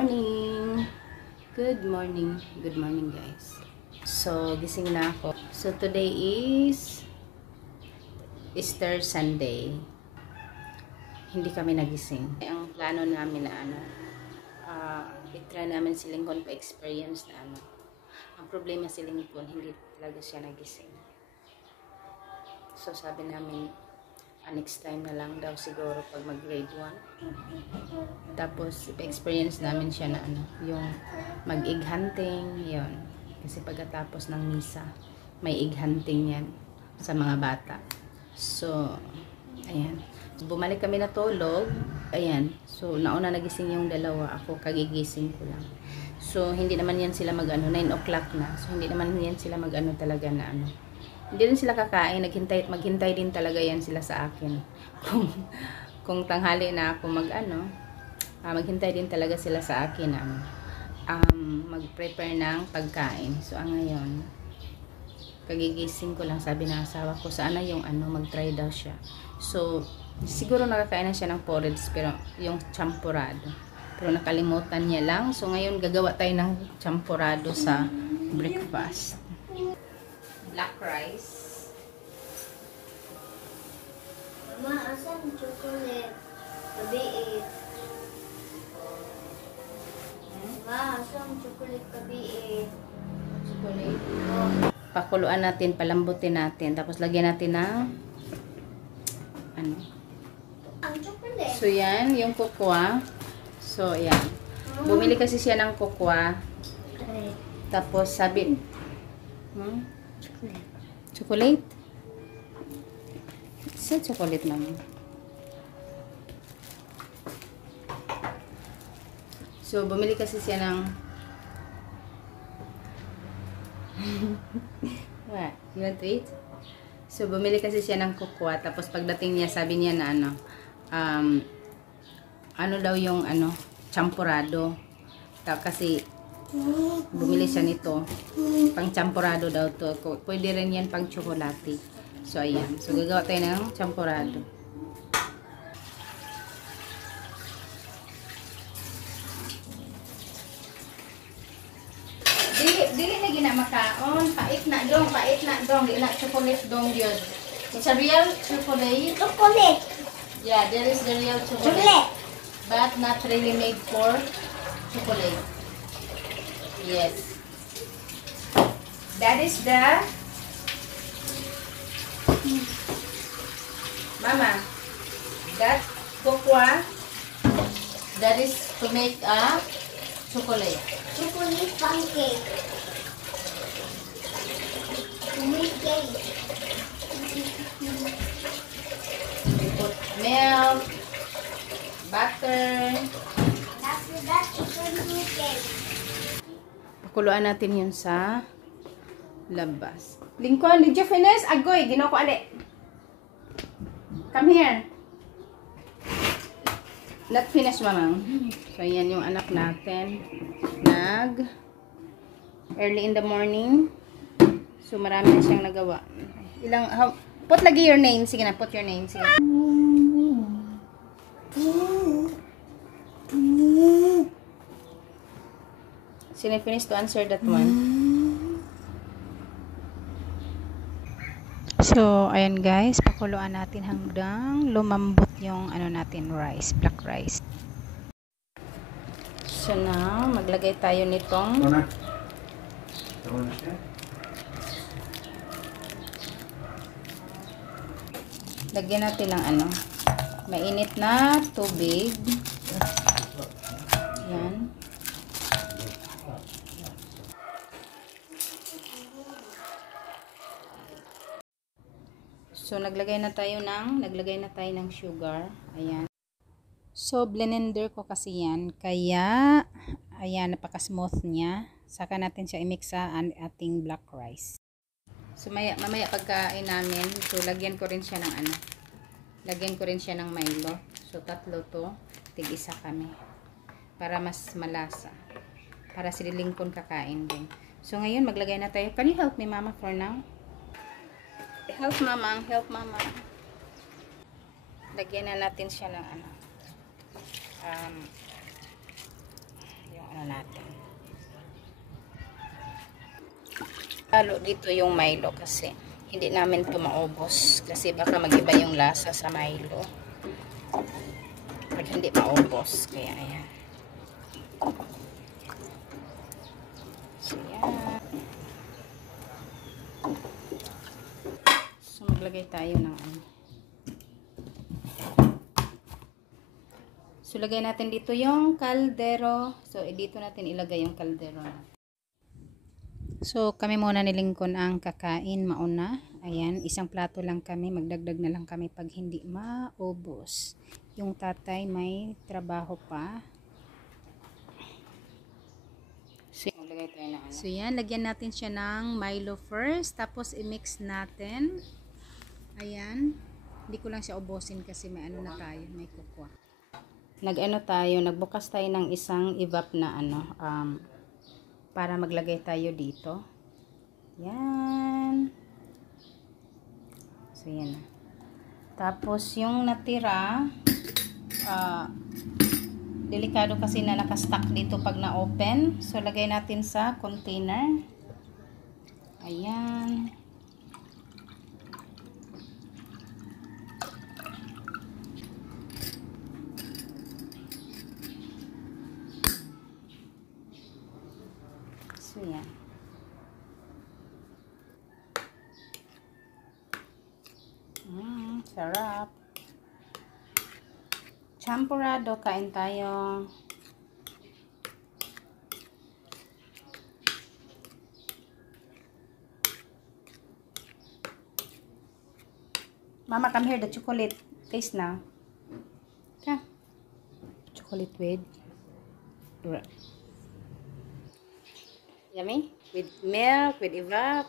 morning! Good morning! Good morning guys. So, gising na ako. So, today is Easter Sunday. Hindi kami nagising. Ang plano namin na i-try namin si Lincoln pa-experience na Ang problema si Lincoln, hindi talaga siya nagising. So, sabi namin, next time na lang daw siguro pag mag-grade 1. Tapos, experience namin siya na yung mag-egg hunting, yun. Kasi pagkatapos ng misa, may egg hunting yan sa mga bata. So, ayan. Bumalik kami natulog, ayan. So, nauna nagising yung dalawa, ako kagigising ko lang. So, hindi naman yan sila 9 o'clock na. So, hindi naman yan sila talaga na Hindi rin sila kakain, maghintay din talaga yan sila sa akin. Kung tanghali na ako maghintay din talaga sila sa akin mag-prepare ng pagkain. So, ngayon, kagigising ko lang, sabi ng asawa ko, sana yung mag-try daw siya. So, siguro nakakain na siya ng porridge, pero yung champurado. Pero nakalimutan niya lang. So, ngayon gagawa tayo ng champurado sa breakfast. Black rice. Mama, asan chocolate? Kabiit. Mama, asan chocolate kabiit? Chocolate. Oh. Pakuluan natin, palambutin natin. Tapos lagyan natin ng Ang chocolate. So, yan, yung kokwa. So, yan. Bumili kasi siya ng kokwa. Tapos, sabi, chocolate? Sa chocolate naman. So, bumili kasi siya ng what? You want to eat? So, bumili kasi siya ng kokwa. Tapos, pagdating niya, sabi niya na daw yung champurado. Kasi, bumili siya nito. Pang champurado daw to. Pwede rin yan pang tsokolate. So, ayan. So, gagawa tayo ng champurado. Dili na ginamakaon. Pait na dong. Di na chocolate dong yun. It's a real chocolate. Chocolate. Yeah, there is the real chocolate. Chocolate. But not really made for chocolate. Yes. That is the Mama. That cocoa. That is to make a chocolate. Chocolate pancake. To make cake. We put milk, butter. After that, you can do cake. Pakuluan natin yun sa labas. Lincoln, did you finish? Agoy, di na ako ali. Come here. Not finished, mamang. So, yan yung anak natin. Early in the morning. So, marami na siyang nagawa. Put lagi your name. Sige na, put your name. Sige. Sino finish to answer that one? So, ayan guys, pakuluan natin hanggang lumambot yung natin, rice, black rice. So now, maglagay tayo nitong lagyan natin ng mainit na tubig. Yan. So, naglagay na tayo ng sugar. Ayan. So, blender ko kasi yan. Kaya, ayan, napaka-smooth niya. Saka natin siya i-mix sa ating black rice. So, mamaya pagkain namin, so, lagyan ko rin siya ng Milo. So, 3 to. Tig-isa kami. Para mas malasa. Para si Lincoln kakain din. So, ngayon, maglagay na tayo. Can you help me, Mama, for now? Help mama. Lagyan na natin siya ng ano natin. Lalo dito yung Milo kasi hindi namin ito maubos. Kasi baka mag-iba yung lasa sa Milo. Pag hindi maubos. Kaya ayan. So yan. So maglagay tayo ng ano. So, lagay natin dito yung kaldero. So, dito natin ilagay yung kaldero natin. So, kami muna ni Lincoln ang kakain mauna. Ayan, isang plato lang kami. Magdagdag na lang kami pag hindi maubos. Yung tatay may trabaho pa. So, maglagay tayo ng ano. So, yan. Lagyan natin siya ng Milo first. Tapos, i-mix natin. Ayan. Hindi ko lang siya ubusin kasi may ano na tayo. May kukwa. Nag-ano tayo, nagbukas tayo ng isang evap na ano, para maglagay tayo dito. Yan. So, yan na. Tapos, yung natira, delikado kasi na nakastack dito pag na-open. So, lagay natin sa container. Ayan. So, yan. Sarap. Champurrado, kain tayo. Mama, come here, the chocolate. Taste now. Okay. Chocolate with yummy? With milk, with evap.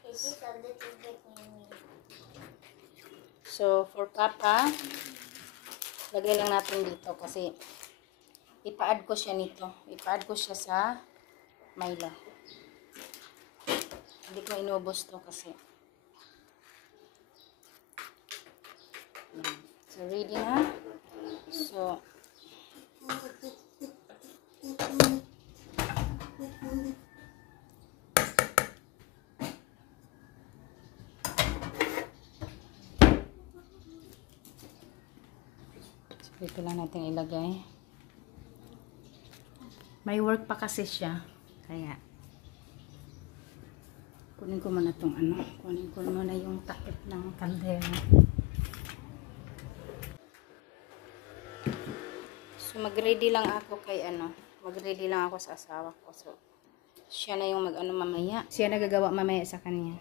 This is a little bit yummy. So, for Papa, lagay lang natin dito kasi ipa-add ko siya nito. Ipa-add ko siya sa Milo. Hindi ko inubos to kasi. So, ready na. So, dito lang natin ilagay. May work pa kasi siya. Kaya, kunin ko muna itong ano. Kunin ko muna yung takip ng kaldero. So, mag-ready lang ako kay ano. Mag-ready lang ako sa asawa ko. So, siya na yung mag-ano mamaya. Siya na gagawa mamaya sa kanya.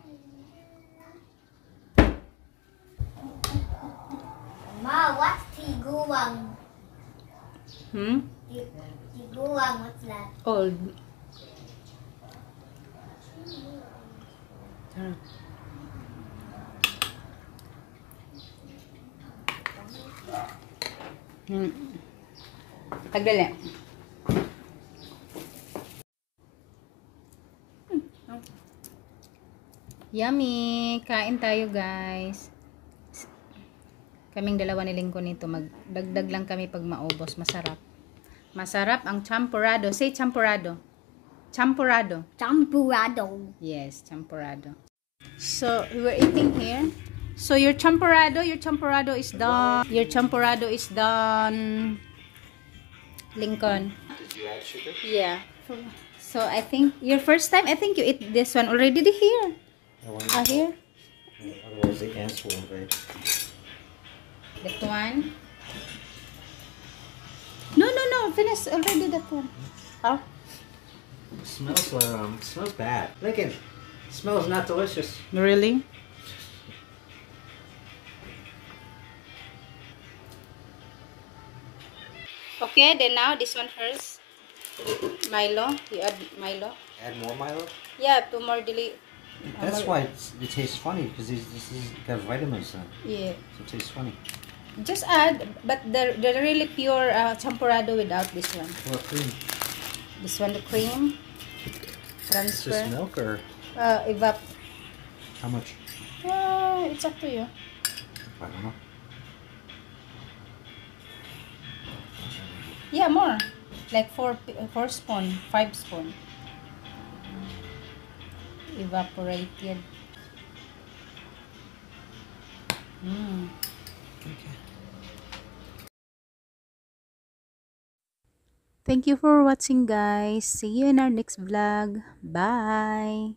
Ma, what's tiguang? Tiguang, what's that? Old. Tagdali. Yummy! Kain tayo, guys. Kaming dalawa ni Lincoln nito. Magdagdag lang kami pag maubos. Masarap. Masarap ang champurrado. Say champurrado. Champurrado. Champurrado. Yes, champurrado. So, we were eating here. So, your champurrado is done. Your champurrado is done. Lincoln. Did you add sugar? Yeah. So, I think, your first time, I think you eat this one already here. Here. Otherwise the ants will invade. That one. No. Finish already that one. Oh. It smells bad. Lincoln, smells not delicious. Really? Okay, then now this one first. Milo. You add Milo. Add more Milo? Yeah, two more dili. That's why it tastes funny, because this is got vitamins in it. Yeah. So it tastes funny. Just add, but they're really pure champurrado without this one. What cream? This one, the cream. Is Transfer. this milk or Evap. how much? It's up to you. I don't know. Yeah, more. Like 4 spoon, 5 spoon. Evaporated. Mm. Okay. Thank you for watching, guys. See you in our next vlog. Bye.